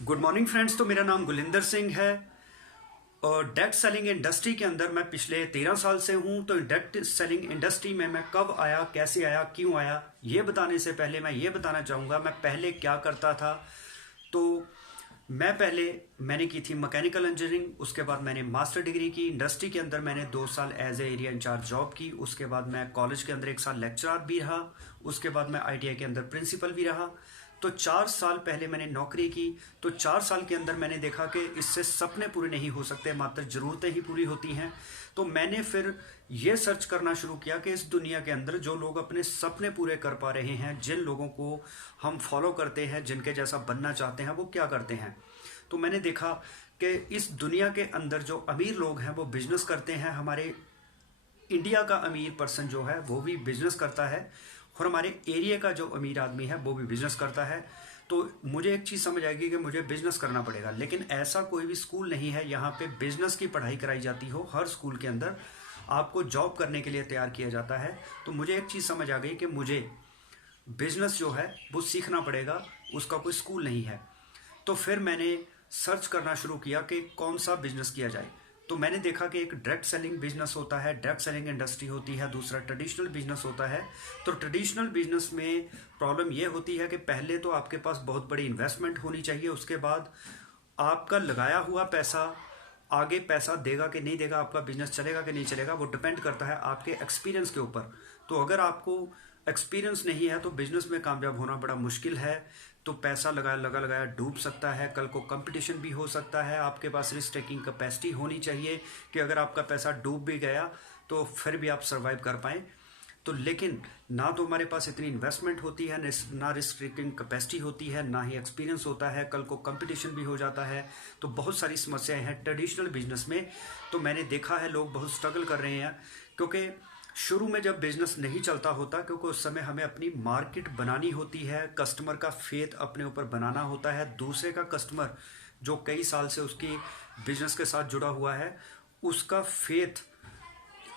Good morning friends. तो मेरा नाम गुलिंदर सिंह है और डायरेक्ट सेलिंग इंडस्ट्री के अंदर मैं पिछले 13 साल से हूं। तो डायरेक्ट सेलिंग इंडस्ट्री में मैं कब आया, कैसे आया, क्यों आया, ये बताने से पहले मैं ये बताना चाहूँगा मैं पहले क्या करता था। तो मैंने की थी मैकेनिकल इंजीनियरिंग। उसके बाद मैंने मास्टर डिग्री की इंडस्ट्री के अंदर। मैंने 2 साल as a area incharge job की। उसके बाद मैं कॉलेज के अंदर 1 साल लेक्चरर भी रहा। उसके बाद मैं आईटीआई के अंदर प्रिंसिपल भी रहा। तो 4 साल पहले मैंने नौकरी की। तो 4 साल के अंदर मैंने देखा कि इससे सपने पूरे नहीं हो सकते, मात्र ज़रूरतें ही पूरी होती हैं। तो मैंने फिर ये सर्च करना शुरू किया कि इस दुनिया के अंदर जो लोग अपने सपने पूरे कर पा रहे हैं, जिन लोगों को हम फॉलो करते हैं, जिनके जैसा बनना चाहते हैं, वो क्या करते हैं। तो मैंने देखा कि इस दुनिया के अंदर जो अमीर लोग हैं वो बिजनेस करते हैं। हमारे इंडिया का अमीर पर्सन जो है वो भी बिजनेस करता है और हमारे एरिया का जो अमीर आदमी है वो भी बिजनेस करता है। तो मुझे एक चीज़ समझ आएगी कि मुझे बिजनेस करना पड़ेगा, लेकिन ऐसा कोई भी स्कूल नहीं है यहाँ पे बिजनेस की पढ़ाई कराई जाती हो। हर स्कूल के अंदर आपको जॉब करने के लिए तैयार किया जाता है। तो मुझे एक चीज़ समझ आ गई कि मुझे बिजनेस जो है वो सीखना पड़ेगा, उसका कोई स्कूल नहीं है। तो फिर मैंने सर्च करना शुरू किया कि कौन सा बिजनेस किया जाए। तो मैंने देखा कि एक डायरेक्ट सेलिंग बिजनेस होता है, डायरेक्ट सेलिंग इंडस्ट्री होती है, दूसरा ट्रेडिशनल बिजनेस होता है। तो ट्रेडिशनल बिजनेस में प्रॉब्लम ये होती है कि पहले तो आपके पास बहुत बड़ी इन्वेस्टमेंट होनी चाहिए। उसके बाद आपका लगाया हुआ पैसा आगे पैसा देगा कि नहीं देगा, आपका बिजनेस चलेगा कि नहीं चलेगा, वो डिपेंड करता है आपके एक्सपीरियंस के ऊपर। तो अगर आपको एक्सपीरियंस नहीं है तो बिजनेस में कामयाब होना बड़ा मुश्किल है। तो पैसा लगाया डूब सकता है, कल को कंपटीशन भी हो सकता है। आपके पास रिस्क टेकिंग कैपेसिटी होनी चाहिए कि अगर आपका पैसा डूब भी गया तो फिर भी आप सर्वाइव कर पाएँ। तो लेकिन ना तो हमारे पास इतनी इन्वेस्टमेंट होती है, ना रिस्क टेकिंग कैपेसिटी होती है, ना ही एक्सपीरियंस होता है, कल को कंपटीशन भी हो जाता है। तो बहुत सारी समस्याएं हैं ट्रेडिशनल बिजनेस में। तो मैंने देखा है लोग बहुत स्ट्रगल कर रहे हैं, क्योंकि शुरू में जब बिजनेस नहीं चलता होता, क्योंकि उस समय हमें अपनी मार्केट बनानी होती है, कस्टमर का फेथ अपने ऊपर बनाना होता है। दूसरे का कस्टमर जो कई साल से उसकी बिजनेस के साथ जुड़ा हुआ है, उसका फेथ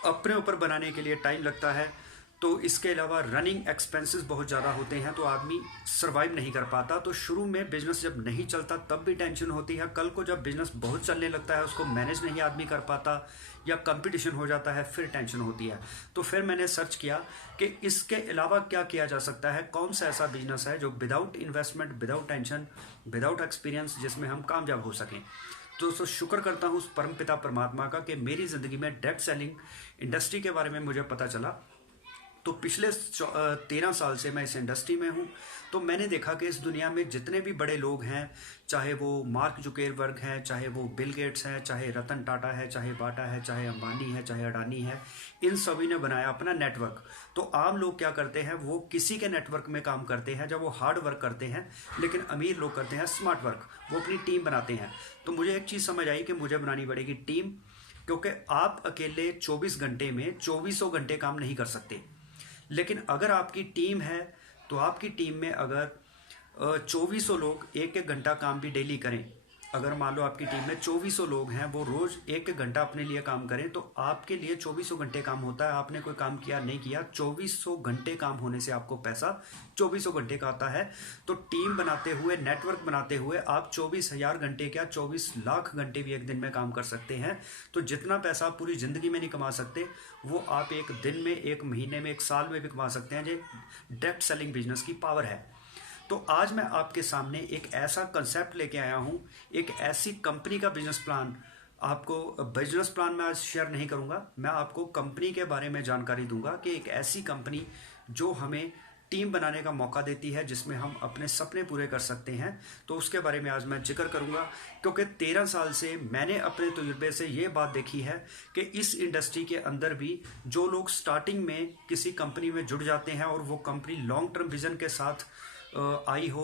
अपने ऊपर बनाने के लिए टाइम लगता है। तो इसके अलावा रनिंग एक्सपेंसेस बहुत ज़्यादा होते हैं, तो आदमी सर्वाइव नहीं कर पाता। तो शुरू में बिजनेस जब नहीं चलता तब भी टेंशन होती है, कल को जब बिजनेस बहुत चलने लगता है उसको मैनेज नहीं आदमी कर पाता या कंपटीशन हो जाता है, फिर टेंशन होती है। तो फिर मैंने सर्च किया कि इसके अलावा क्या किया जा सकता है, कौन सा ऐसा बिजनेस है जो without investment, without tension, without experience, जिसमें हम कामयाब हो सकें। तो दोस्तों शुक्र करता हूँ उस परमपिता परमात्मा का कि मेरी ज़िंदगी में डायरेक्ट सेलिंग इंडस्ट्री के बारे में मुझे पता चला। तो पिछले 13 साल से मैं इस इंडस्ट्री में हूँ। तो मैंने देखा कि इस दुनिया में जितने भी बड़े लोग हैं, चाहे वो मार्क जुकेरबर्ग हैं, चाहे वो बिल गेट्स हैं, चाहे रतन टाटा है, चाहे बाटा है, चाहे अंबानी है, चाहे अडानी है, इन सभी ने बनाया अपना नेटवर्क। तो आम लोग क्या करते हैं, वो किसी के नेटवर्क में काम करते हैं जब वो हार्ड वर्क करते हैं, लेकिन अमीर लोग करते हैं स्मार्ट वर्क, वो अपनी टीम बनाते हैं। तो मुझे एक चीज़ समझ आई कि मुझे बनानी पड़ेगी टीम, क्योंकि आप अकेले 24 घंटे में 2400 घंटे काम नहीं कर सकते। लेकिन अगर आपकी टीम है तो आपकी टीम में अगर 2400 लोग 1-1 घंटा काम भी डेली करें, अगर मान लो आपकी टीम में 2400 लोग हैं, वो रोज़ 1-1 घंटा अपने लिए काम करें, तो आपके लिए 2400 घंटे काम होता है। आपने कोई काम किया नहीं किया, 2400 घंटे काम होने से आपको पैसा 2400 घंटे का आता है। तो टीम बनाते हुए, नेटवर्क बनाते हुए आप 24,000 घंटे क्या 24 लाख घंटे भी एक दिन में काम कर सकते हैं। तो जितना पैसा आप पूरी ज़िंदगी में नहीं कमा सकते, वो आप एक दिन में, एक महीने में, एक साल में भी कमा सकते हैं। जो डायरेक्ट सेलिंग बिजनेस की पावर है। तो आज मैं आपके सामने एक ऐसा कंसेप्ट लेके आया हूँ, एक ऐसी कंपनी का बिजनेस प्लान। आपको बिजनेस प्लान मैं आज शेयर नहीं करूँगा, मैं आपको कंपनी के बारे में जानकारी दूंगा कि एक ऐसी कंपनी जो हमें टीम बनाने का मौका देती है, जिसमें हम अपने सपने पूरे कर सकते हैं। तो उसके बारे में आज मैं जिक्र करूंगा, क्योंकि 13 साल से मैंने अपने तजुर्बे से ये बात देखी है कि इस इंडस्ट्री के अंदर भी जो लोग स्टार्टिंग में किसी कंपनी में जुड़ जाते हैं और वो कंपनी लॉन्ग टर्म विजन के साथ आई हो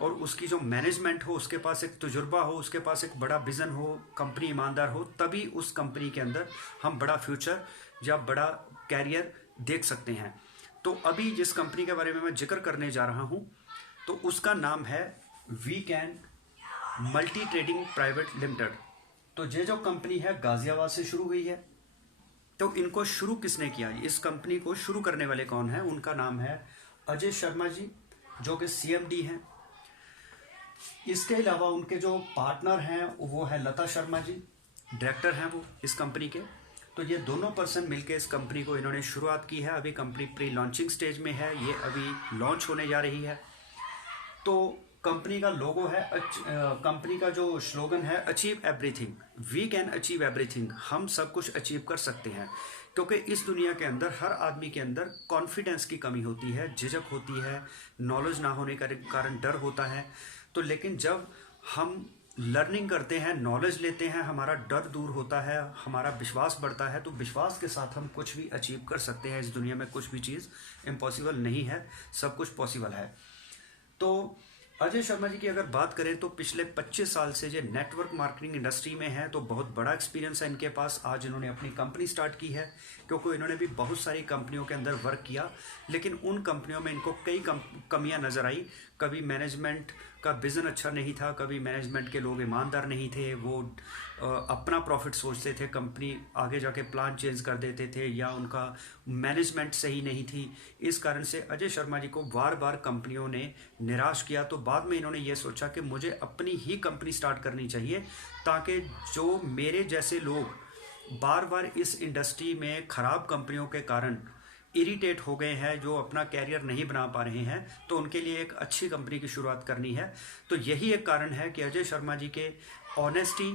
और उसकी जो मैनेजमेंट हो, उसके पास एक तजुर्बा हो, उसके पास एक बड़ा विज़न हो, कंपनी ईमानदार हो, तभी उस कंपनी के अंदर हम बड़ा फ्यूचर या बड़ा कैरियर देख सकते हैं। तो अभी जिस कंपनी के बारे में मैं जिक्र करने जा रहा हूँ, तो उसका नाम है weakened multi trading private limited. तो ये जो कंपनी है गाजियाबाद से शुरू हुई है। तो इनको शुरू किसने किया, इस कंपनी को शुरू करने वाले कौन है, उनका नाम है अजय शर्मा जी, जो कि CMD हैं। इसके अलावा उनके जो पार्टनर हैं वो है लता शर्मा जी, डायरेक्टर हैं वो इस कंपनी के। तो ये दोनों पर्सन मिलके इस कंपनी को इन्होंने शुरुआत की है। अभी कंपनी प्री लॉन्चिंग स्टेज में है, ये अभी लॉन्च होने जा रही है। तो कंपनी का लोगो है, कंपनी का जो स्लोगन है, achieve everything, we can achieve everything, हम सब कुछ अचीव कर सकते हैं। क्योंकि इस दुनिया के अंदर हर आदमी के अंदर कॉन्फिडेंस की कमी होती है, झिझक होती है, नॉलेज ना होने के कारण डर होता है। तो लेकिन जब हम लर्निंग करते हैं, नॉलेज लेते हैं, हमारा डर दूर होता है, हमारा विश्वास बढ़ता है। तो विश्वास के साथ हम कुछ भी अचीव कर सकते हैं। इस दुनिया में कुछ भी चीज़ इम्पॉसिबल नहीं है, सब कुछ पॉसिबल है। तो अजय शर्मा जी की अगर बात करें तो पिछले 25 साल से ये नेटवर्क मार्केटिंग इंडस्ट्री में है, तो बहुत बड़ा एक्सपीरियंस है इनके पास। आज इन्होंने अपनी कंपनी स्टार्ट की है, क्योंकि इन्होंने भी बहुत सारी कंपनियों के अंदर वर्क किया, लेकिन उन कंपनियों में इनको कई कमियां नज़र आई। कभी मैनेजमेंट का विज़न अच्छा नहीं था, कभी मैनेजमेंट के लोग ईमानदार नहीं थे, वो अपना प्रॉफिट सोचते थे, कंपनी आगे जाके प्लान चेंज कर देते थे, या उनका मैनेजमेंट सही नहीं थी। इस कारण से अजय शर्मा जी को बार बार कंपनियों ने निराश किया। तो बाद में इन्होंने ये सोचा कि मुझे अपनी ही कंपनी स्टार्ट करनी चाहिए, ताकि जो मेरे जैसे लोग बार बार इस इंडस्ट्री में ख़राब कंपनियों के कारण इरिटेट हो गए हैं, जो अपना कैरियर नहीं बना पा रहे हैं, तो उनके लिए एक अच्छी कंपनी की शुरुआत करनी है। तो यही एक कारण है कि अजय शर्मा जी के ऑनेस्टी,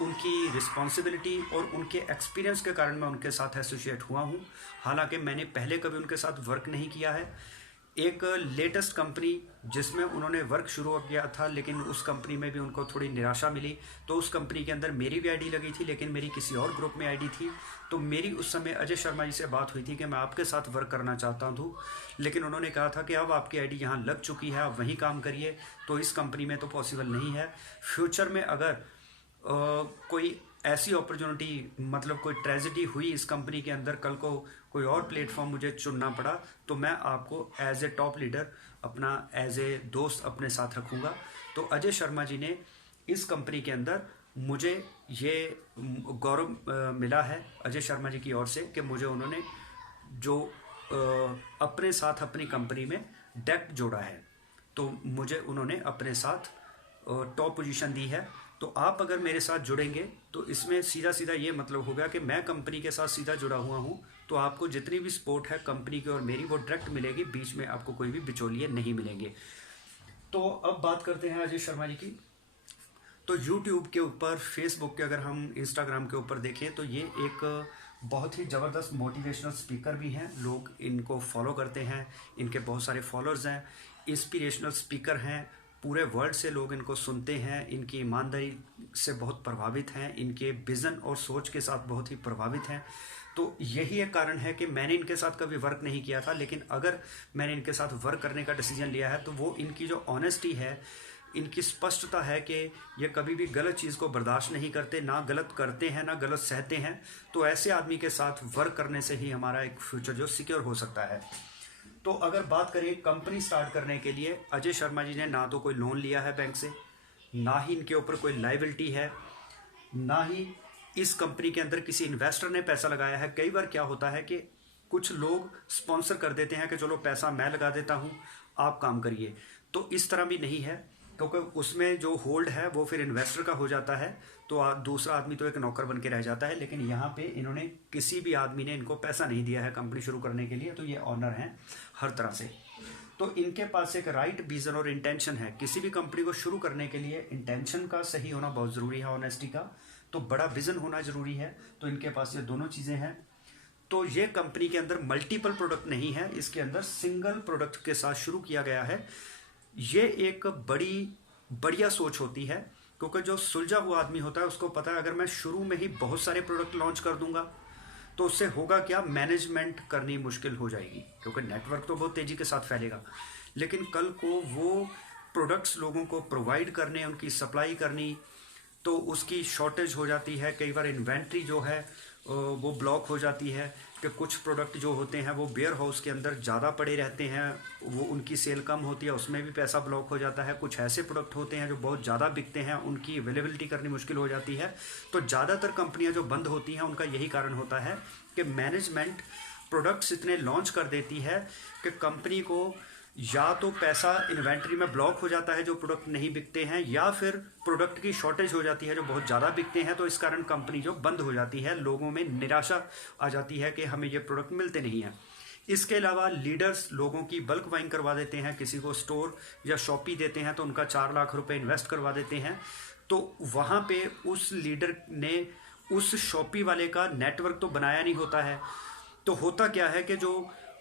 उनकी रिस्पॉन्सिबिलिटी और उनके एक्सपीरियंस के कारण मैं उनके साथ एसोसिएट हुआ हूँ। हालांकि मैंने पहले कभी उनके साथ वर्क नहीं किया है। एक लेटेस्ट कंपनी जिसमें उन्होंने वर्क शुरू किया था, लेकिन उस कंपनी में भी उनको थोड़ी निराशा मिली। तो उस कंपनी के अंदर मेरी भी आईडी लगी थी, लेकिन मेरी किसी और ग्रुप में आईडी थी। तो मेरी उस समय अजय शर्मा जी से बात हुई थी कि मैं आपके साथ वर्क करना चाहता हूँ, लेकिन उन्होंने कहा था कि अब आपकी आईडी यहाँ लग चुकी है, आप वहीं काम करिए। तो इस कंपनी में तो पॉसिबल नहीं है। फ्यूचर में अगर कोई ऐसी अपॉर्चुनिटी, मतलब कोई ट्रेजेडी हुई इस कंपनी के अंदर, कल को कोई और प्लेटफॉर्म मुझे चुनना पड़ा, तो मैं आपको एज ए टॉप लीडर, अपना एज ए दोस्त अपने साथ रखूँगा। तो अजय शर्मा जी ने इस कंपनी के अंदर मुझे ये गौरव मिला है अजय शर्मा जी की ओर से कि मुझे उन्होंने जो अपने साथ अपनी कंपनी में डेप्थ जोड़ा है, तो मुझे उन्होंने अपने साथ टॉप पोजीशन दी है। तो आप अगर मेरे साथ जुड़ेंगे तो इसमें सीधा सीधा ये मतलब होगा कि मैं कंपनी के साथ सीधा जुड़ा हुआ हूँ। तो आपको जितनी भी सपोर्ट है कंपनी की और मेरी, वो डायरेक्ट मिलेगी, बीच में आपको कोई भी बिचौलिए नहीं मिलेंगे। तो अब बात करते हैं अजय शर्मा जी की। तो यूट्यूब के ऊपर, फेसबुक के, अगर हम इंस्टाग्राम के ऊपर देखें तो ये एक बहुत ही ज़बरदस्त मोटिवेशनल स्पीकर भी हैं। लोग इनको फॉलो करते हैं, इनके बहुत सारे फॉलोअर्स हैं, इंस्पिरेशनल स्पीकर हैं। पूरे वर्ल्ड से लोग इनको सुनते हैं, इनकी ईमानदारी से बहुत प्रभावित हैं, इनके विज़न और सोच के साथ बहुत ही प्रभावित हैं। तो यही एक कारण है कि मैंने इनके साथ कभी वर्क नहीं किया था, लेकिन अगर मैंने इनके साथ वर्क करने का डिसीजन लिया है तो वो इनकी जो ऑनेस्टी है, इनकी स्पष्टता है कि ये कभी भी गलत चीज़ को बर्दाश्त नहीं करते, ना गलत करते हैं ना गलत सहते हैं। तो ऐसे आदमी के साथ वर्क करने से ही हमारा एक फ्यूचर जो सिक्योर हो सकता है। तो अगर बात करें कंपनी स्टार्ट करने के लिए, अजय शर्मा जी ने ना तो कोई लोन लिया है बैंक से, ना ही इनके ऊपर कोई लायबिलिटी है, ना ही इस कंपनी के अंदर किसी इन्वेस्टर ने पैसा लगाया है। कई बार क्या होता है कि कुछ लोग स्पॉन्सर कर देते हैं कि चलो पैसा मैं लगा देता हूँ, आप काम करिए। तो इस तरह भी नहीं है, क्योंकि उसमें जो होल्ड है वो फिर इन्वेस्टर का हो जाता है, तो दूसरा आदमी तो एक नौकर बन के रह जाता है। लेकिन यहाँ पे इन्होंने, किसी भी आदमी ने इनको पैसा नहीं दिया है कंपनी शुरू करने के लिए, तो ये ऑनर हैं हर तरह से। तो इनके पास एक राइट विजन और इंटेंशन है। किसी भी कंपनी को शुरू करने के लिए इंटेंशन का सही होना बहुत ज़रूरी है, ऑनेस्टी का, तो बड़ा विजन होना ज़रूरी है। तो इनके पास ये दोनों चीज़ें हैं। तो ये कंपनी के अंदर मल्टीपल प्रोडक्ट नहीं है, इसके अंदर सिंगल प्रोडक्ट के साथ शुरू किया गया है। ये एक बड़ी बढ़िया सोच होती है, क्योंकि जो सुलझा हुआ आदमी होता है उसको पता है अगर मैं शुरू में ही बहुत सारे प्रोडक्ट लॉन्च कर दूंगा तो उससे होगा क्या, मैनेजमेंट करनी मुश्किल हो जाएगी, क्योंकि नेटवर्क तो बहुत तेज़ी के साथ फैलेगा, लेकिन कल को वो प्रोडक्ट्स लोगों को प्रोवाइड करने, उनकी सप्लाई करनी, तो उसकी शॉर्टेज हो जाती है। कई बार इन्वेंट्री जो है वो ब्लॉक हो जाती है कि कुछ प्रोडक्ट जो होते हैं वो वेयर हाउस के अंदर ज़्यादा पड़े रहते हैं, वो उनकी सेल कम होती है, उसमें भी पैसा ब्लॉक हो जाता है। कुछ ऐसे प्रोडक्ट होते हैं जो बहुत ज़्यादा बिकते हैं, उनकी अवेलेबिलिटी करनी मुश्किल हो जाती है। तो ज़्यादातर कंपनियां जो बंद होती हैं उनका यही कारण होता है कि मैनेजमेंट प्रोडक्ट्स इतने लॉन्च कर देती है कि कंपनी को या तो पैसा इन्वेंट्री में ब्लॉक हो जाता है जो प्रोडक्ट नहीं बिकते हैं, या फिर प्रोडक्ट की शॉर्टेज हो जाती है जो बहुत ज़्यादा बिकते हैं, तो इस कारण कंपनी जो बंद हो जाती है, लोगों में निराशा आ जाती है कि हमें ये प्रोडक्ट मिलते नहीं हैं। इसके अलावा लीडर्स लोगों की बल्क बाइंग करवा देते हैं, किसी को स्टोर या शॉपी देते हैं तो उनका 4 लाख रुपए इन्वेस्ट करवा देते हैं, तो वहाँ पे उस लीडर ने उस शॉपी वाले का नेटवर्क तो बनाया नहीं होता है। तो होता क्या है कि जो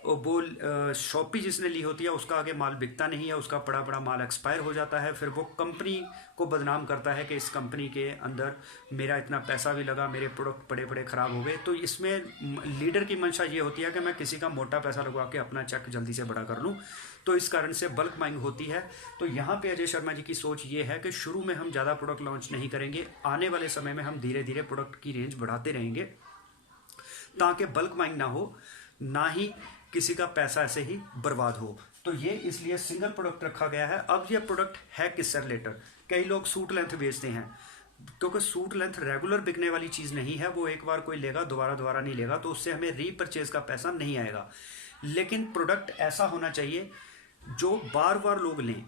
वो शॉपी जिसने ली होती है उसका आगे माल बिकता नहीं है, उसका पड़ा पड़ा माल एक्सपायर हो जाता है, फिर वो कंपनी को बदनाम करता है कि इस कंपनी के अंदर मेरा इतना पैसा भी लगा, मेरे प्रोडक्ट पड़े पड़े ख़राब हो गए। तो इसमें लीडर की मंशा ये होती है कि मैं किसी का मोटा पैसा लगवा के अपना चेक जल्दी से बड़ा कर लूँ, तो इस कारण से बल्क बाइंग होती है। तो यहाँ पे अजय शर्मा जी की सोच ये है कि शुरू में हम ज़्यादा प्रोडक्ट लॉन्च नहीं करेंगे, आने वाले समय में हम धीरे धीरे प्रोडक्ट की रेंज बढ़ाते रहेंगे ताकि बल्क बाइंग ना हो, ना ही किसी का पैसा ऐसे ही बर्बाद हो। तो ये इसलिए सिंगल प्रोडक्ट रखा गया है। अब ये प्रोडक्ट है किससे रिलेटेड? कई लोग सूट लेंथ बेचते हैं, क्योंकि सूट लेंथ रेगुलर बिकने वाली चीज़ नहीं है, वो एक बार कोई लेगा दोबारा नहीं लेगा, तो उससे हमें रीपरचेज का पैसा नहीं आएगा। लेकिन प्रोडक्ट ऐसा होना चाहिए जो बार बार लोग लें।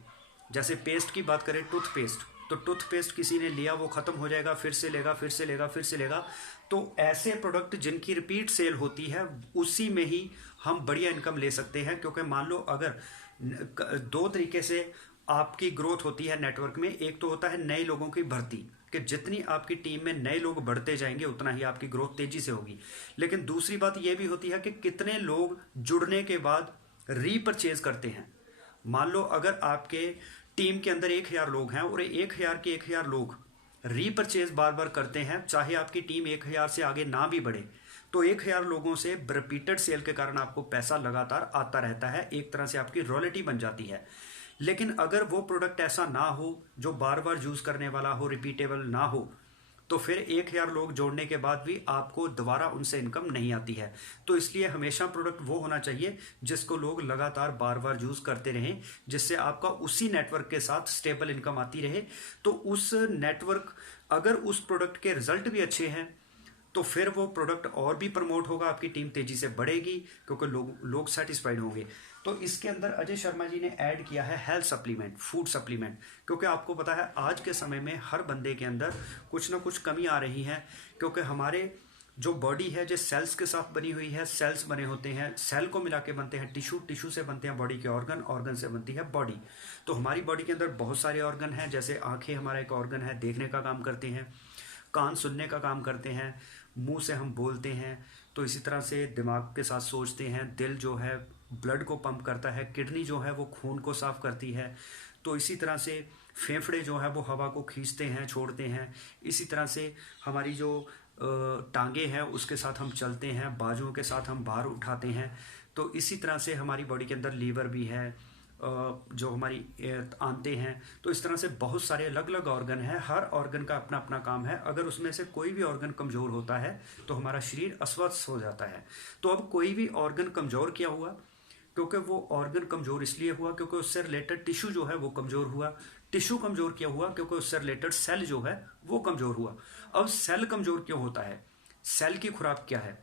जैसे पेस्ट की बात करें, टूथपेस्ट, तो टूथपेस्ट किसी ने लिया वो ख़त्म हो जाएगा, फिर से लेगा, फिर से लेगा, फिर से लेगा। तो ऐसे प्रोडक्ट जिनकी रिपीट सेल होती है उसी में ही हम बढ़िया इनकम ले सकते हैं। क्योंकि मान लो अगर 2 तरीके से आपकी ग्रोथ होती है नेटवर्क में, एक तो होता है नए लोगों की भर्ती, कि जितनी आपकी टीम में नए लोग बढ़ते जाएंगे उतना ही आपकी ग्रोथ तेजी से होगी। लेकिन दूसरी बात यह भी होती है कि कितने लोग जुड़ने के बाद रीपरचेज करते हैं। मान लो अगर आपके टीम के अंदर 1000 लोग हैं और 1000 के 1000 लोग रीपरचेज बार बार करते हैं, चाहे आपकी टीम 1000 से आगे ना भी बढ़े, तो 1000 लोगों से रिपीटेड सेल के कारण आपको पैसा लगातार आता रहता है, एक तरह से आपकी रॉयल्टी बन जाती है। लेकिन अगर वो प्रोडक्ट ऐसा ना हो जो बार बार यूज करने वाला हो, रिपीटेबल ना हो, तो फिर 1000 लोग जोड़ने के बाद भी आपको दोबारा उनसे इनकम नहीं आती है। तो इसलिए हमेशा प्रोडक्ट वो होना चाहिए जिसको लोग लगातार बार बार यूज करते रहें, जिससे आपका उसी नेटवर्क के साथ स्टेबल इनकम आती रहे। तो उस नेटवर्क, अगर उस प्रोडक्ट के रिजल्ट भी अच्छे हैं तो फिर वो प्रोडक्ट और भी प्रमोट होगा, आपकी टीम तेजी से बढ़ेगी, क्योंकि लोग सेटिस्फाइड होंगे। तो इसके अंदर अजय शर्मा जी ने ऐड किया है हेल्थ सप्लीमेंट, फूड सप्लीमेंट, क्योंकि आपको पता है आज के समय में हर बंदे के अंदर कुछ ना कुछ कमी आ रही है। क्योंकि हमारे जो बॉडी है जो सेल्स के साथ बनी हुई है, सेल्स बने होते हैं, सेल को मिला के बनते हैं टिश्यू, टिश्यू से बनते हैं बॉडी के ऑर्गन, ऑर्गन से बनती है बॉडी। तो हमारी बॉडी के अंदर बहुत सारे ऑर्गन हैं, जैसे आंखें हमारा एक ऑर्गन है, देखने का काम करते हैं, कान सुनने का काम करते हैं, मुंह से हम बोलते हैं, तो इसी तरह से दिमाग के साथ सोचते हैं, दिल जो है ब्लड को पंप करता है, किडनी जो है वो खून को साफ करती है, तो इसी तरह से फेफड़े जो है वो हवा को खींचते हैं, छोड़ते हैं। इसी तरह से हमारी जो टांगे हैं उसके साथ हम चलते हैं, बाजुओं के साथ हम भार उठाते हैं। तो इसी तरह से हमारी बॉडी के अंदर लीवर भी है, जो हमारी आंतें हैं। तो इस तरह से बहुत सारे अलग अलग ऑर्गन हैं, हर ऑर्गन का अपना अपना काम है। अगर उसमें से कोई भी ऑर्गन कमज़ोर होता है तो हमारा शरीर अस्वस्थ हो जाता है। तो अब कोई भी ऑर्गन कमज़ोर क्या हुआ? क्योंकि वो ऑर्गन कमज़ोर इसलिए हुआ क्योंकि उससे रिलेटेड टिश्यू जो है वो कमज़ोर हुआ। टिश्यू कमज़ोर क्या हुआ? क्योंकि उससे रिलेटेड सेल जो है वो कमज़ोर हुआ। अब सेल कमज़ोर क्यों होता है? सेल की खुराक क्या है?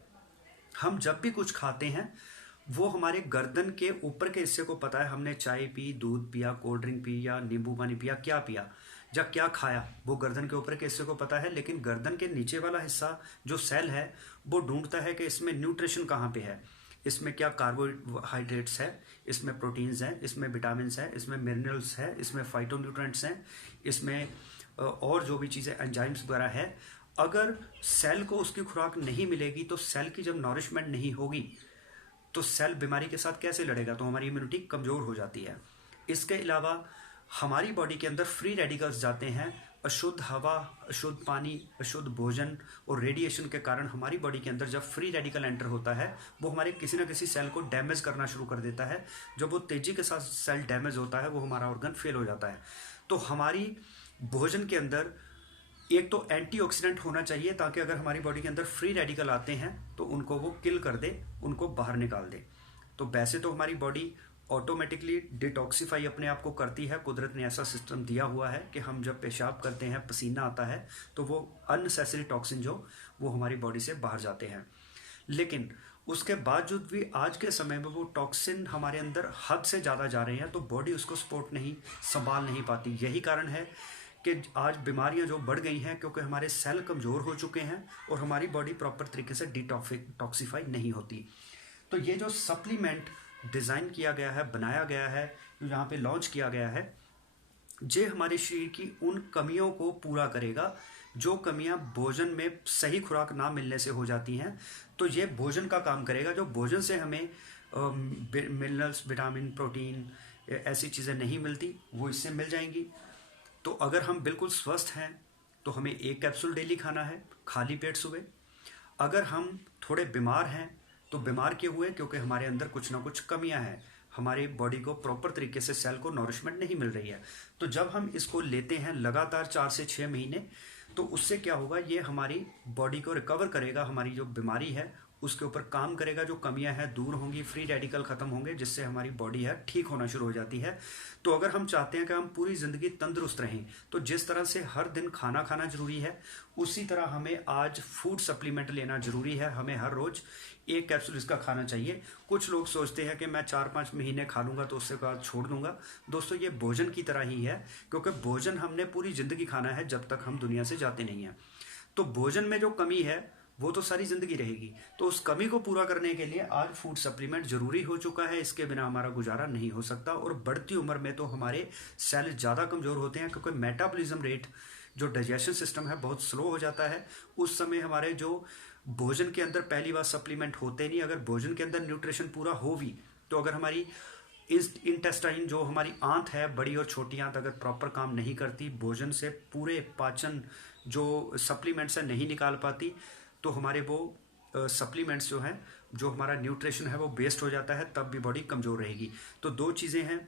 हम जब भी कुछ खाते हैं वो हमारे गर्दन के ऊपर के हिस्से को पता है, हमने चाय पी, दूध पिया, कोल्ड ड्रिंक पी या नींबू पानी पिया, क्या पिया या क्या खाया, वो गर्दन के ऊपर के हिस्से को पता है। लेकिन गर्दन के नीचे वाला हिस्सा जो सेल है वो ढूंढता है कि इसमें न्यूट्रिशन कहाँ पे है, इसमें क्या कार्बोहाइड्रेट्स है, इसमें प्रोटीन्स हैं, इसमें विटामिन्स हैं, इसमें मिनरल्स है, इसमें फाइटोन्यूट्रेंट्स हैं, इसमें और जो भी चीज़ें एंजाइम्स वगैरह है। अगर सेल को उसकी खुराक नहीं मिलेगी तो सेल की जब नॉरिशमेंट नहीं होगी तो सेल बीमारी के साथ कैसे लड़ेगा? तो हमारी इम्यूनिटी कमज़ोर हो जाती है। इसके अलावा हमारी बॉडी के अंदर फ्री रेडिकल्स जाते हैं। अशुद्ध हवा, अशुद्ध पानी, अशुद्ध भोजन और रेडिएशन के कारण हमारी बॉडी के अंदर जब फ्री रेडिकल एंटर होता है वो हमारे किसी ना किसी सेल को डैमेज करना शुरू कर देता है। जब वो तेज़ी के साथ सेल डैमेज होता है वो हमारा ऑर्गन फेल हो जाता है। तो हमारी भोजन के अंदर एक तो एंटीऑक्सीडेंट होना चाहिए ताकि अगर हमारी बॉडी के अंदर फ्री रेडिकल आते हैं तो उनको वो किल कर दे, उनको बाहर निकाल दे। तो वैसे तो हमारी बॉडी ऑटोमेटिकली डिटॉक्सीफाई अपने आप को करती है, कुदरत ने ऐसा सिस्टम दिया हुआ है कि हम जब पेशाब करते हैं, पसीना आता है तो वो अननेसेसरी टॉक्सिन जो वो हमारी बॉडी से बाहर जाते हैं। लेकिन उसके बावजूद भी आज के समय में वो टॉक्सिन हमारे अंदर हद से ज़्यादा जा रहे हैं, तो बॉडी उसको सपोर्ट नहीं, संभाल नहीं पाती। यही कारण है कि आज बीमारियां जो बढ़ गई हैं, क्योंकि हमारे सेल कमज़ोर हो चुके हैं और हमारी बॉडी प्रॉपर तरीके से डिटॉक्सिफाई नहीं होती। तो ये जो सप्लीमेंट डिज़ाइन किया गया है, बनाया गया है, यहाँ पे लॉन्च किया गया है, ये हमारे शरीर की उन कमियों को पूरा करेगा जो कमियां भोजन में सही खुराक ना मिलने से हो जाती हैं। तो ये भोजन का काम करेगा। जो भोजन से हमें मिनरल्स, विटामिन, प्रोटीन, ऐसी चीज़ें नहीं मिलती, वो इससे मिल जाएंगी। तो अगर हम बिल्कुल स्वस्थ हैं तो हमें 1 कैप्सूल डेली खाना है, खाली पेट सुबह। अगर हम थोड़े बीमार हैं तो बीमार क्यों हुए? क्योंकि हमारे अंदर कुछ ना कुछ कमियां हैं, हमारी बॉडी को प्रॉपर तरीके से सेल को नॉरिशमेंट नहीं मिल रही है। तो जब हम इसको लेते हैं लगातार 4 से 6 महीने, तो उससे क्या होगा, ये हमारी बॉडी को रिकवर करेगा, हमारी जो बीमारी है उसके ऊपर काम करेगा, जो कमियां हैं दूर होंगी, फ्री रेडिकल खत्म होंगे, जिससे हमारी बॉडी है ठीक होना शुरू हो जाती है। तो अगर हम चाहते हैं कि हम पूरी ज़िंदगी तंदुरुस्त रहें, तो जिस तरह से हर दिन खाना खाना जरूरी है, उसी तरह हमें आज फूड सप्लीमेंट लेना जरूरी है। हमें हर रोज़ 1 कैप्सूल इसका खाना चाहिए। कुछ लोग सोचते हैं कि मैं 4-5 महीने खा लूँगा तो उसके बाद छोड़ दूंगा। दोस्तों, ये भोजन की तरह ही है, क्योंकि भोजन हमने पूरी ज़िंदगी खाना है जब तक हम दुनिया से जाते नहीं हैं। तो भोजन में जो कमी है वो तो सारी ज़िंदगी रहेगी। तो उस कमी को पूरा करने के लिए आज फूड सप्लीमेंट ज़रूरी हो चुका है। इसके बिना हमारा गुजारा नहीं हो सकता। और बढ़ती उम्र में तो हमारे सेल ज़्यादा कमज़ोर होते हैं, क्योंकि मेटाबॉलिज्म रेट, जो डाइजेशन सिस्टम है, बहुत स्लो हो जाता है। उस समय हमारे जो भोजन के अंदर पहली बार सप्लीमेंट होते नहीं। अगर भोजन के अंदर न्यूट्रिशन पूरा हो भी, तो अगर हमारी इस इंटेस्टाइन, जो हमारी आंत है, बड़ी और छोटी आंत, अगर प्रॉपर काम नहीं करती, भोजन से पूरे पाचन जो सप्लीमेंट से नहीं निकाल पाती, तो हमारे वो सप्लीमेंट्स जो हैं, जो हमारा न्यूट्रिशन है, वो वेस्ट हो जाता है, तब भी बॉडी कमज़ोर रहेगी। तो 2 चीज़ें हैं,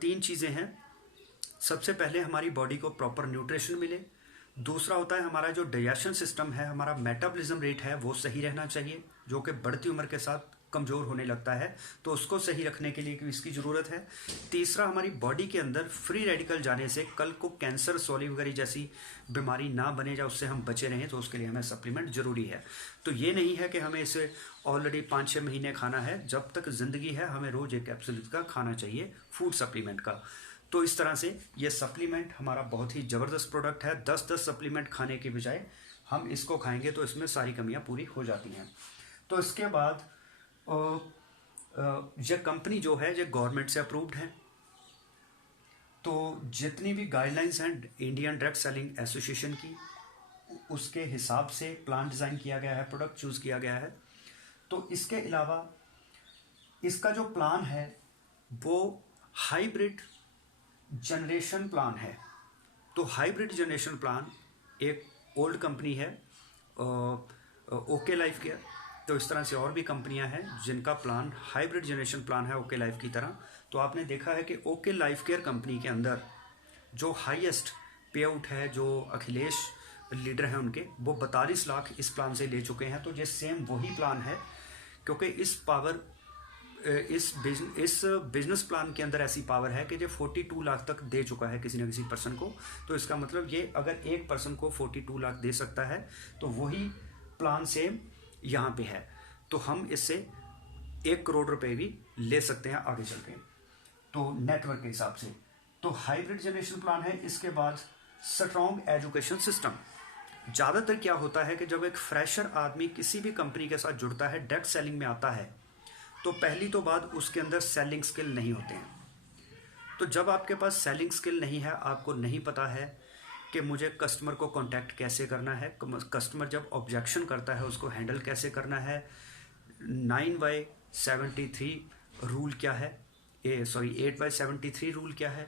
3 चीज़ें हैं। सबसे पहले हमारी बॉडी को प्रॉपर न्यूट्रिशन मिले। दूसरा होता है हमारा जो डाइजेशन सिस्टम है, हमारा मेटाबॉलिज्म रेट है, वो सही रहना चाहिए, जो कि बढ़ती उम्र के साथ कमज़ोर होने लगता है। तो उसको सही रखने के लिए इसकी ज़रूरत है। तीसरा, हमारी बॉडी के अंदर फ्री रेडिकल जाने से कल को कैंसर, सोली वगैरह जैसी बीमारी ना बने, या उससे हम बचे रहें, तो उसके लिए हमें सप्लीमेंट ज़रूरी है। तो ये नहीं है कि हमें इसे ऑलरेडी 5-6 महीने खाना है। जब तक ज़िंदगी है हमें रोज़ 1 कैप्सूल का खाना चाहिए फूड सप्लीमेंट का। तो इस तरह से ये सप्लीमेंट हमारा बहुत ही ज़बरदस्त प्रोडक्ट है। 10-10 सप्लीमेंट खाने की बजाय हम इसको खाएंगे तो इसमें सारी कमियां पूरी हो जाती हैं। तो इसके बाद ये कंपनी जो है, ये गवर्नमेंट से अप्रूव्ड है। तो जितनी भी गाइडलाइंस हैं इंडियन ड्रग सेलिंग एसोसिएशन की, उसके हिसाब से प्लान डिज़ाइन किया गया है, प्रोडक्ट चूज़ किया गया है। तो इसके अलावा इसका जो प्लान है वो हाइब्रिड जनरेशन प्लान है। तो हाइब्रिड जनरेशन प्लान एक ओल्ड कंपनी है, ओके लाइफ केयर। तो इस तरह से और भी कंपनियां हैं जिनका प्लान हाइब्रिड जनरेशन प्लान है ओके लाइफ की तरह। तो आपने देखा है कि ओके लाइफ केयर कंपनी के अंदर जो हाईएस्ट पे आउट है, जो अखिलेश लीडर हैं उनके, वो 42 लाख इस प्लान से ले चुके हैं। तो ये सेम वही प्लान है, क्योंकि इस बिजनेस प्लान के अंदर ऐसी पावर है कि जो 42 लाख तक दे चुका है किसी न किसी पर्सन को। तो इसका मतलब ये, अगर एक पर्सन को 42 लाख दे सकता है, तो वही प्लान सेम यहाँ पे है। तो हम इससे 1 करोड़ रुपए भी ले सकते हैं आगे चल के, तो नेटवर्क के हिसाब से। तो हाइब्रिड जनरेशन प्लान है। इसके बाद स्ट्रॉन्ग एजुकेशन सिस्टम। ज़्यादातर क्या होता है कि जब एक फ्रेशर आदमी किसी भी कंपनी के साथ जुड़ता है, डायरेक्ट सेलिंग में आता है, तो पहली तो बात, उसके अंदर सेलिंग स्किल नहीं होते हैं। तो जब आपके पास सेलिंग स्किल नहीं है, आपको नहीं पता है कि मुझे कस्टमर को कांटेक्ट कैसे करना है, कस्टमर जब ऑब्जेक्शन करता है उसको हैंडल कैसे करना है, 9/73 रूल क्या है, 8/73 रूल क्या है।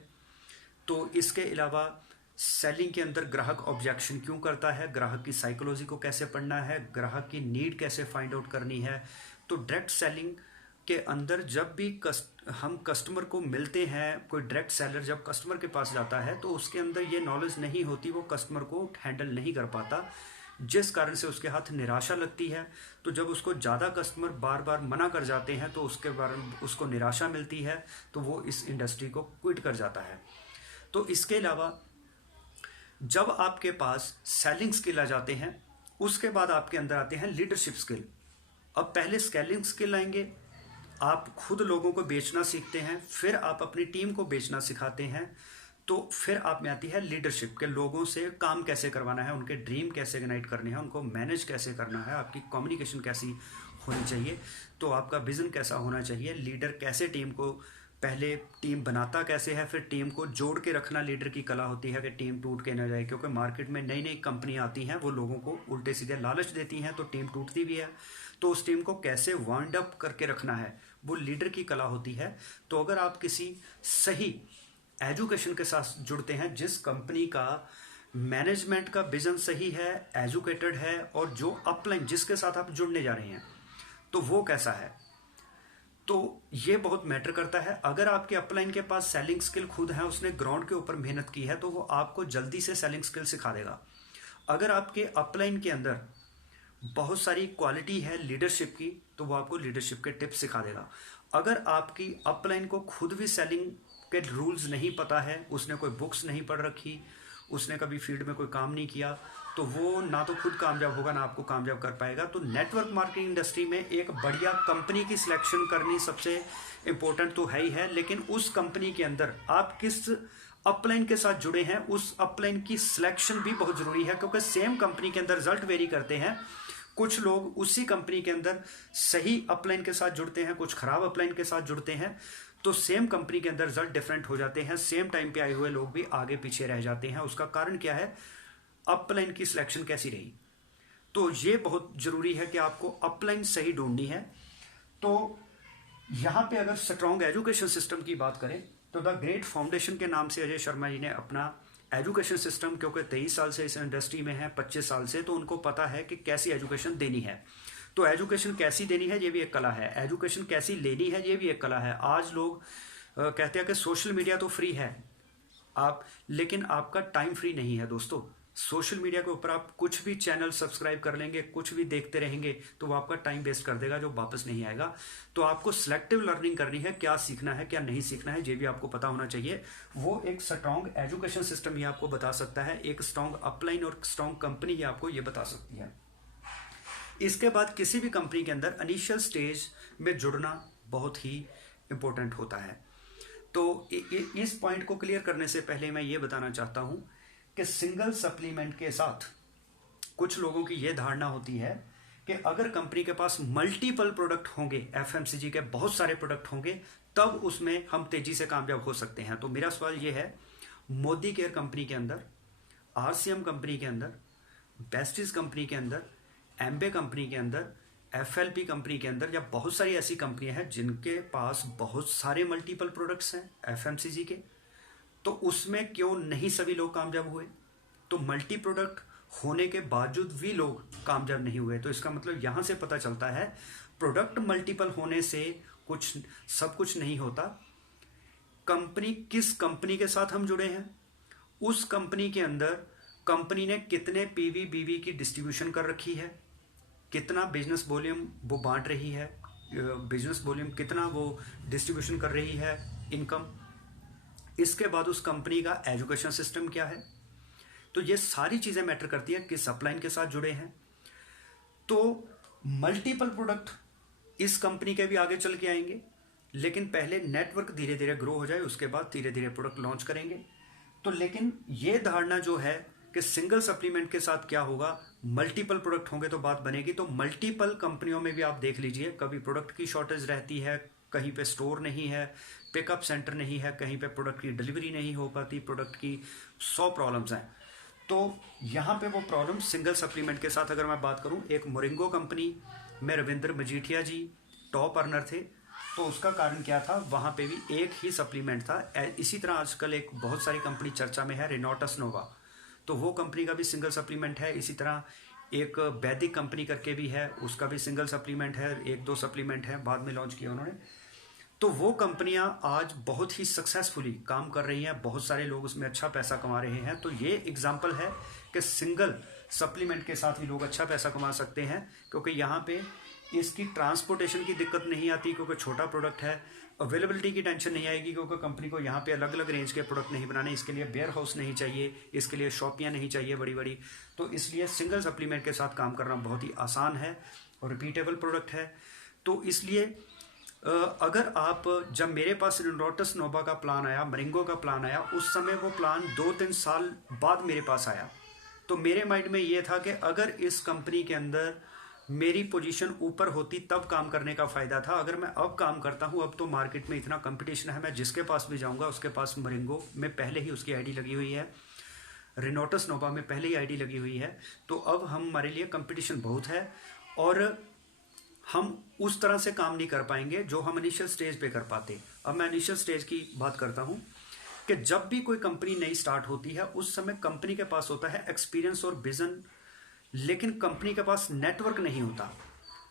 तो इसके अलावा सेलिंग के अंदर ग्राहक ऑब्जेक्शन क्यों करता है, ग्राहक की साइकोलॉजी को कैसे पढ़ना है, ग्राहक की नीड कैसे फाइंड आउट करनी है। तो डायरेक्ट सेलिंग के अंदर जब भी हम कस्टमर को मिलते हैं, कोई डायरेक्ट सेलर जब कस्टमर के पास जाता है, तो उसके अंदर ये नॉलेज नहीं होती, वो कस्टमर को हैंडल नहीं कर पाता, जिस कारण से उसके हाथ निराशा लगती है। तो जब उसको ज़्यादा कस्टमर बार बार मना कर जाते हैं, तो उसके कारण उसको निराशा मिलती है, तो वो इस इंडस्ट्री को क्विट कर जाता है। तो इसके अलावा जब आपके पास सेलिंग स्किल आ जाते हैं, उसके बाद आपके अंदर आते हैं लीडरशिप स्किल। अब पहले स्केलिंग स्किल आएंगे, आप खुद लोगों को बेचना सीखते हैं, फिर आप अपनी टीम को बेचना सिखाते हैं, तो फिर आप में आती है लीडरशिप के लोगों से काम कैसे करवाना है, उनके ड्रीम कैसे इग्नाइट करने हैं, उनको मैनेज कैसे करना है, आपकी कम्युनिकेशन कैसी होनी चाहिए, तो आपका विजन कैसा होना चाहिए, लीडर कैसे टीम को पहले टीम बनाता कैसे है, फिर टीम को जोड़ के रखना लीडर की कला होती है कि टीम टूट के ना जाए, क्योंकि मार्केट में नई नई कंपनियां आती हैं, वो लोगों को उल्टे सीधे लालच देती हैं तो टीम टूटती भी है। तो उस टीम को कैसे वाइंड अप करके रखना है वो लीडर की कला होती है। तो अगर आप किसी सही एजुकेशन के साथ जुड़ते हैं, जिस कंपनी का मैनेजमेंट का विजन सही है, एजुकेटेड है, और जो अपलाइन जिसके साथ आप जुड़ने जा रहे हैं तो वो कैसा है, तो ये बहुत मैटर करता है। अगर आपके अपलाइन के पास सेलिंग स्किल खुद है, उसने ग्राउंड के ऊपर मेहनत की है, तो वो आपको जल्दी से सेलिंग स्किल सिखा देगा। अगर आपके अपलाइन के अंदर बहुत सारी क्वालिटी है लीडरशिप की, तो वो आपको लीडरशिप के टिप्स सिखा देगा। अगर आपकी अपलाइन को खुद भी सेलिंग के रूल्स नहीं पता है, उसने कोई बुक्स नहीं पढ़ रखी, उसने कभी फील्ड में कोई काम नहीं किया, तो वो ना तो खुद कामयाब होगा ना आपको कामयाब कर पाएगा। तो नेटवर्क मार्केटिंग इंडस्ट्री में एक बढ़िया कंपनी की सिलेक्शन करनी सबसे इम्पोर्टेंट तो है ही है, लेकिन उस कंपनी के अंदर आप किस अपलाइन के साथ जुड़े हैं, उस अपलाइन की सिलेक्शन भी बहुत ज़रूरी है, क्योंकि सेम कंपनी के अंदर रिजल्ट वेरी करते हैं। कुछ लोग उसी कंपनी के अंदर सही अपलाइन के साथ जुड़ते हैं, कुछ खराब अपलाइन के साथ जुड़ते हैं, तो सेम कंपनी के अंदर रिजल्ट डिफरेंट हो जाते हैं। सेम टाइम पे आए हुए लोग भी आगे पीछे रह जाते हैं। उसका कारण क्या है? अपलाइन की सिलेक्शन कैसी रही। तो ये बहुत जरूरी है कि आपको अपलाइन सही ढूंढनी है। तो यहां पे अगर स्ट्रॉन्ग एजुकेशन सिस्टम की बात करें तो द ग्रेट फाउंडेशन के नाम से अजय शर्मा जी ने अपना एजुकेशन सिस्टम, क्योंकि 23 साल से इस इंडस्ट्री में है, 25 साल से, तो उनको पता है कि कैसी एजुकेशन देनी है। तो एजुकेशन कैसी देनी है ये भी एक कला है, एजुकेशन कैसी लेनी है ये भी एक कला है। आज लोग कहते हैं कि सोशल मीडिया तो फ्री है आप, लेकिन आपका टाइम फ्री नहीं है दोस्तों। सोशल मीडिया के ऊपर आप कुछ भी चैनल सब्सक्राइब कर लेंगे, कुछ भी देखते रहेंगे, तो वो आपका टाइम वेस्ट कर देगा जो वापस नहीं आएगा। तो आपको सिलेक्टिव लर्निंग करनी है, क्या सीखना है क्या नहीं सीखना है ये भी आपको पता होना चाहिए। वो एक स्ट्रॉन्ग एजुकेशन सिस्टम ही आपको बता सकता है, एक स्ट्रॉन्ग अपलाइन और स्ट्रॉन्ग कंपनी ही आपको ये बता सकती है। इसके बाद किसी भी कंपनी के अंदर इनिशियल स्टेज में जुड़ना बहुत ही इंपॉर्टेंट होता है। तो इस पॉइंट को क्लियर करने से पहले मैं ये बताना चाहता हूं कि सिंगल सप्लीमेंट के साथ कुछ लोगों की यह धारणा होती है कि अगर कंपनी के पास मल्टीपल प्रोडक्ट होंगे, एफएमसीजी के बहुत सारे प्रोडक्ट होंगे, तब उसमें हम तेजी से कामयाब हो सकते हैं। तो मेरा सवाल यह है, मोदी केयर कंपनी के अंदर, आरसीएम कंपनी के अंदर, बेस्टीज कंपनी के अंदर, एम्बे कंपनी के अंदर, एफएलपी कंपनी के अंदर, या बहुत सारी ऐसी कंपनियां हैं जिनके पास बहुत सारे मल्टीपल प्रोडक्ट्स हैं एफएमसीजी के, तो उसमें क्यों नहीं सभी लोग कामयाब हुए? तो मल्टी प्रोडक्ट होने के बावजूद भी लोग कामयाब नहीं हुए। तो इसका मतलब यहां से पता चलता है प्रोडक्ट मल्टीपल होने से सब कुछ नहीं होता। कंपनी, किस कंपनी के साथ हम जुड़े हैं, उस कंपनी के अंदर कंपनी ने कितने पीवी बीवी की डिस्ट्रीब्यूशन कर रखी है, कितना बिजनेस वॉल्यूम वो बांट रही है, बिजनेस वॉल्यूम कितना वो डिस्ट्रीब्यूशन कर रही है, इनकम। इसके बाद उस कंपनी का एजुकेशन सिस्टम क्या है। तो ये सारी चीजें मैटर करती है किस अपलाइन के साथ जुड़े हैं। तो मल्टीपल प्रोडक्ट इस कंपनी के भी आगे चल के आएंगे, लेकिन पहले नेटवर्क धीरे धीरे ग्रो हो जाए, उसके बाद धीरे धीरे प्रोडक्ट लॉन्च करेंगे। तो लेकिन ये धारणा जो है कि सिंगल सप्लीमेंट के साथ क्या होगा, मल्टीपल प्रोडक्ट होंगे तो बात बनेगी। तो मल्टीपल कंपनियों में भी आप देख लीजिए, कभी प्रोडक्ट की शॉर्टेज रहती है, कहीं पे स्टोर नहीं है, पिकअप सेंटर नहीं है, कहीं पे प्रोडक्ट की डिलीवरी नहीं हो पाती, प्रोडक्ट की 100 प्रॉब्लम्स हैं। तो यहाँ पे वो प्रॉब्लम सिंगल सप्लीमेंट के साथ अगर मैं बात करूँ, एक मोरिंगो कंपनी में रविंद्र मजीठिया जी टॉप अर्नर थे, तो उसका कारण क्या था, वहाँ पे भी एक ही सप्लीमेंट था। इसी तरह आजकल एक बहुत सारी कंपनी चर्चा में है, रेनोटस नोवा, तो वो कंपनी का भी सिंगल सप्लीमेंट है। इसी तरह एक वैदिक कंपनी करके भी है, उसका भी सिंगल सप्लीमेंट है, 1-2 सप्लीमेंट है, बाद में लॉन्च किया उन्होंने। तो वो कंपनियां आज बहुत ही सक्सेसफुली काम कर रही हैं, बहुत सारे लोग उसमें अच्छा पैसा कमा रहे हैं। तो ये एग्जाम्पल है कि सिंगल सप्लीमेंट के साथ भी लोग अच्छा पैसा कमा सकते हैं, क्योंकि यहाँ पे इसकी ट्रांसपोर्टेशन की दिक्कत नहीं आती, क्योंकि छोटा प्रोडक्ट है। अवेलेबिलिटी की टेंशन नहीं आएगी, क्योंकि कंपनी को यहाँ पे अलग अलग रेंज के प्रोडक्ट नहीं बनाने, इसके लिए वेयर हाउस नहीं चाहिए, इसके लिए शॉपियाँ नहीं चाहिए बड़ी बड़ी। तो इसलिए सिंगल सप्लीमेंट के साथ काम करना बहुत ही आसान है। और रिपीटेबल प्रोडक्ट है। तो इसलिए अगर आप, जब मेरे पास रिनोटस नोवा का प्लान आया, मरिंगो का प्लान आया, उस समय वो प्लान 2-3 साल बाद मेरे पास आया। तो मेरे माइंड में ये था कि अगर इस कंपनी के अंदर मेरी पोजीशन ऊपर होती तब काम करने का फ़ायदा था। अगर मैं अब काम करता हूँ, अब तो मार्केट में इतना कंपटीशन है, मैं जिसके पास भी जाऊँगा उसके पास मरिंगो में पहले ही उसकी आईडी लगी हुई है, रिनोटस नोवा में पहले ही आईडी लगी हुई है। तो अब हमारे लिए कंपटीशन बहुत है और हम उस तरह से काम नहीं कर पाएंगे जो हम इनिशियल स्टेज पे कर पाते। अब मैं इनिशियल स्टेज की बात करता हूँ कि जब भी कोई कंपनी नई स्टार्ट होती है उस समय कंपनी के पास होता है एक्सपीरियंस और विजन, लेकिन कंपनी के पास नेटवर्क नहीं होता।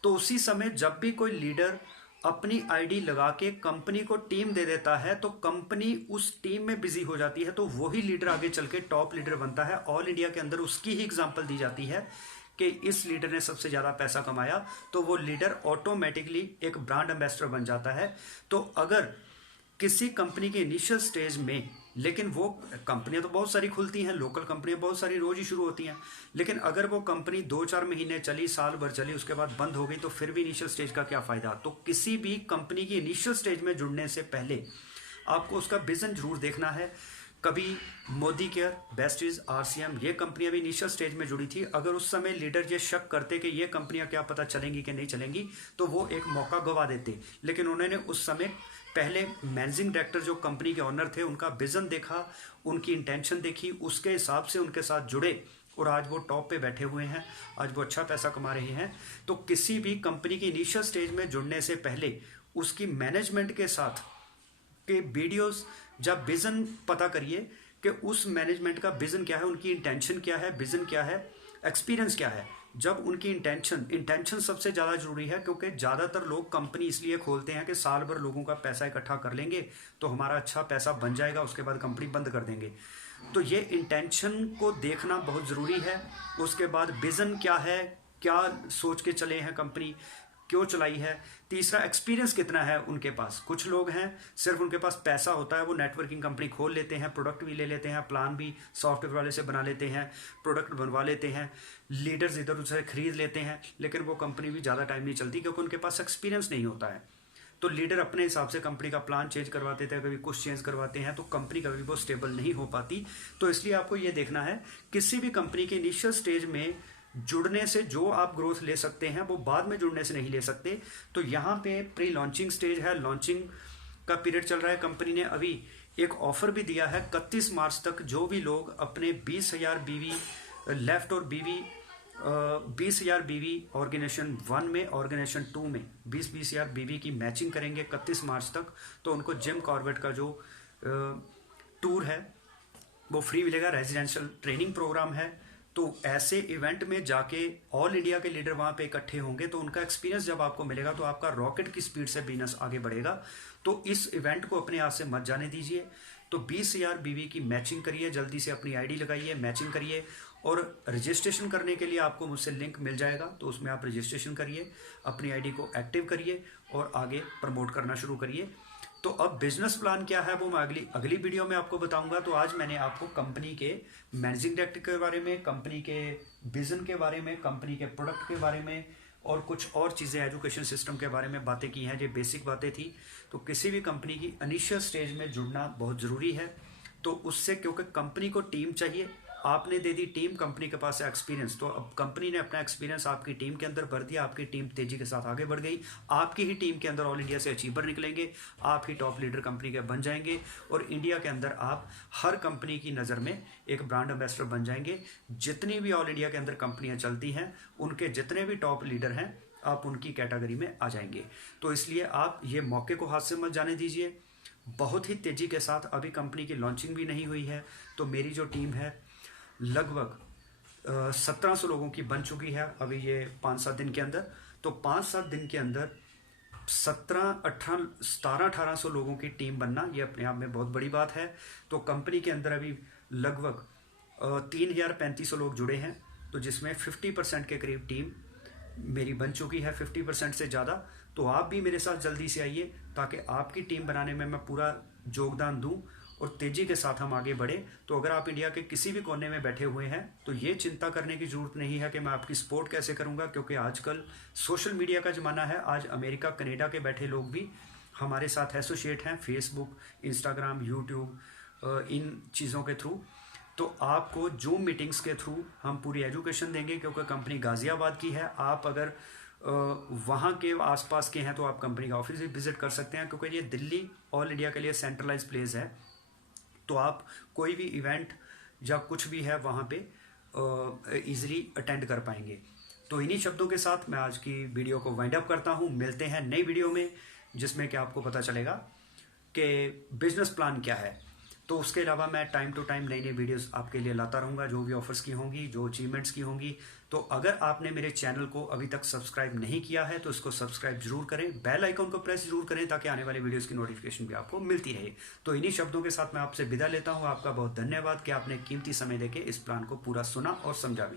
तो उसी समय जब भी कोई लीडर अपनी आईडी लगा के कंपनी को टीम दे देता है तो कंपनी उस टीम में बिजी हो जाती है, तो वही लीडर आगे चल के टॉप लीडर बनता है। ऑल इंडिया के अंदर उसकी ही एग्जांपल दी जाती है कि इस लीडर ने सबसे ज़्यादा पैसा कमाया, तो वो लीडर ऑटोमेटिकली एक ब्रांड एम्बेसडर बन जाता है। तो अगर किसी कंपनी के इनिशियल स्टेज में, लेकिन वो कंपनियां तो बहुत सारी खुलती हैं, लोकल कंपनियां बहुत सारी रोज ही शुरू होती हैं, लेकिन अगर वो कंपनी 2-4 महीने चली, साल भर चली, उसके बाद बंद हो गई, तो फिर भी इनिशियल स्टेज का क्या फ़ायदा। तो किसी भी कंपनी की इनिशियल स्टेज में जुड़ने से पहले आपको उसका विजन जरूर देखना है। कभी मोदी केयर, बेस्टीज, आरसीएम, ये कंपनियां भी इनिशियल स्टेज में जुड़ी थी। अगर उस समय लीडर ये शक करते कि ये कंपनियां क्या पता चलेंगी कि नहीं चलेंगी, तो वो एक मौका गवा देते। लेकिन उन्होंने उस समय पहले मैनेजिंग डायरेक्टर जो कंपनी के ऑनर थे उनका विजन देखा, उनकी इंटेंशन देखी, उसके हिसाब से उनके साथ जुड़े और आज वो टॉप पे बैठे हुए हैं, आज वो अच्छा पैसा कमा रहे हैं। तो किसी भी कंपनी की इनिशियल स्टेज में जुड़ने से पहले उसकी मैनेजमेंट के साथ के वीडियोस, जब विजन पता करिए कि उस मैनेजमेंट का विजन क्या है, उनकी इंटेंशन क्या है, विजन क्या है, एक्सपीरियंस क्या है। जब उनकी इंटेंशन सबसे ज़्यादा जरूरी है, क्योंकि ज़्यादातर लोग कंपनी इसलिए खोलते हैं कि साल भर लोगों का पैसा इकट्ठा कर लेंगे तो हमारा अच्छा पैसा बन जाएगा, उसके बाद कंपनी बंद कर देंगे। तो ये इंटेंशन को देखना बहुत ज़रूरी है। उसके बाद विजन क्या है, क्या सोच के चले हैं, कंपनी क्यों चलाई है। तीसरा, एक्सपीरियंस कितना है उनके पास। कुछ लोग हैं सिर्फ उनके पास पैसा होता है, वो नेटवर्किंग कंपनी खोल लेते हैं, प्रोडक्ट भी ले लेते हैं, प्लान भी सॉफ्टवेयर वाले से बना लेते हैं, प्रोडक्ट बनवा लेते हैं, लीडर्स इधर उधर खरीद लेते हैं, लेकिन वो कंपनी भी ज़्यादा टाइम नहीं चलती क्योंकि उनके पास एक्सपीरियंस नहीं होता है। तो लीडर अपने हिसाब से कंपनी का प्लान चेंज करवाते थे, कभी कुछ चेंज करवाते हैं, तो कंपनी कभी वो स्टेबल नहीं हो पाती। तो इसलिए आपको ये देखना है, किसी भी कंपनी के इनिशियल स्टेज में जुड़ने से जो आप ग्रोथ ले सकते हैं वो बाद में जुड़ने से नहीं ले सकते। तो यहाँ पे प्री लॉन्चिंग स्टेज है, लॉन्चिंग का पीरियड चल रहा है। कंपनी ने अभी एक ऑफर भी दिया है 31 मार्च तक, जो भी लोग अपने 20,000 बीवी लेफ्ट और बीवी 20,000 बीवी ऑर्गेनाइजेशन 1 में, ऑर्गेनाइजेशन 2 में 20,000 बीवी की मैचिंग करेंगे 31 मार्च तक, तो उनको जिम कॉर्बेट का जो टूर है वो फ्री मिलेगा। रेजिडेंशियल ट्रेनिंग प्रोग्राम है। तो ऐसे इवेंट में जाके ऑल इंडिया के लीडर वहाँ पे इकट्ठे होंगे, तो उनका एक्सपीरियंस जब आपको मिलेगा तो आपका रॉकेट की स्पीड से बिजनेस आगे बढ़ेगा। तो इस इवेंट को अपने हाथ से मत जाने दीजिए। तो 20,000 बीवी की मैचिंग करिए, जल्दी से अपनी आईडी लगाइए, मैचिंग करिए, और रजिस्ट्रेशन करने के लिए आपको मुझसे लिंक मिल जाएगा, तो उसमें आप रजिस्ट्रेशन करिए, अपनी आईडी को एक्टिव करिए और आगे प्रमोट करना शुरू करिए। तो अब बिजनेस प्लान क्या है वो मैं अगली वीडियो में आपको बताऊंगा। तो आज मैंने आपको कंपनी के मैनेजिंग डायरेक्टर के बारे में, कंपनी के विजन के बारे में, कंपनी के प्रोडक्ट के बारे में और कुछ और चीज़ें एजुकेशन सिस्टम के बारे में बातें की हैं। ये बेसिक बातें थी। तो किसी भी कंपनी की इनिशियल स्टेज में जुड़ना बहुत ज़रूरी है। तो उससे, क्योंकि कंपनी को टीम चाहिए, आपने दे दी टीम, कंपनी के पास है एक्सपीरियंस, तो अब कंपनी ने अपना एक्सपीरियंस आपकी टीम के अंदर भर दिया, आपकी टीम तेजी के साथ आगे बढ़ गई, आपकी ही टीम के अंदर ऑल इंडिया से अचीवर निकलेंगे, आप ही टॉप लीडर कंपनी के बन जाएंगे और इंडिया के अंदर आप हर कंपनी की नज़र में एक ब्रांड एम्बेसडर बन जाएंगे। जितनी भी ऑल इंडिया के अंदर कंपनियां चलती हैं, उनके जितने भी टॉप लीडर हैं, आप उनकी कैटेगरी में आ जाएंगे। तो इसलिए आप ये मौके को हाथ से मत जाने दीजिए। बहुत ही तेज़ी के साथ, अभी कंपनी की लॉन्चिंग भी नहीं हुई है, तो मेरी जो टीम है लगभग 1700 लोगों की बन चुकी है अभी ये 5-7 दिन के अंदर। तो 5-7 दिन के अंदर 1700-1800 लोगों की टीम बनना, ये अपने आप में बहुत बड़ी बात है। तो कंपनी के अंदर अभी लगभग 3,035 लोग जुड़े हैं, तो जिसमें 50% के करीब टीम मेरी बन चुकी है, 50% से ज़्यादा। तो आप भी मेरे साथ जल्दी से आइए ताकि आपकी टीम बनाने में मैं पूरा योगदान दूं और तेज़ी के साथ हम आगे बढ़े। तो अगर आप इंडिया के किसी भी कोने में बैठे हुए हैं तो ये चिंता करने की ज़रूरत नहीं है कि मैं आपकी सपोर्ट कैसे करूँगा, क्योंकि आजकल सोशल मीडिया का ज़माना है। आज अमेरिका कनाडा के बैठे लोग भी हमारे साथ एसोसिएट हैं, फेसबुक, इंस्टाग्राम, यूट्यूब, इन चीज़ों के थ्रू। तो आपको जूम मीटिंग्स के थ्रू हम पूरी एजुकेशन देंगे, क्योंकि कंपनी गाज़ियाबाद की है। आप अगर वहाँ के आसपास के हैं तो आप कंपनी का ऑफिस भी विजिट कर सकते हैं, क्योंकि ये दिल्ली ऑल इंडिया के लिए सेंट्रलाइज प्लेस है। तो आप कोई भी इवेंट या कुछ भी है वहाँ पे इजीली अटेंड कर पाएंगे। तो इन्हीं शब्दों के साथ मैं आज की वीडियो को वाइंड अप करता हूँ। मिलते हैं नई वीडियो में, जिसमें कि आपको पता चलेगा कि बिजनेस प्लान क्या है। तो उसके अलावा मैं टाइम टू टाइम नई नई वीडियोस आपके लिए लाता रहूँगा, जो भी ऑफर्स की होंगी, जो अचीवमेंट्स की होंगी। तो अगर आपने मेरे चैनल को अभी तक सब्सक्राइब नहीं किया है तो इसको सब्सक्राइब जरूर करें, बेल आइकन को प्रेस जरूर करें, ताकि आने वाली वीडियोस की नोटिफिकेशन भी आपको मिलती रहे। तो इन्हीं शब्दों के साथ मैं आपसे विदा लेता हूँ। आपका बहुत धन्यवाद कि आपने कीमती समय देके इस प्लान को पूरा सुना और समझा भी।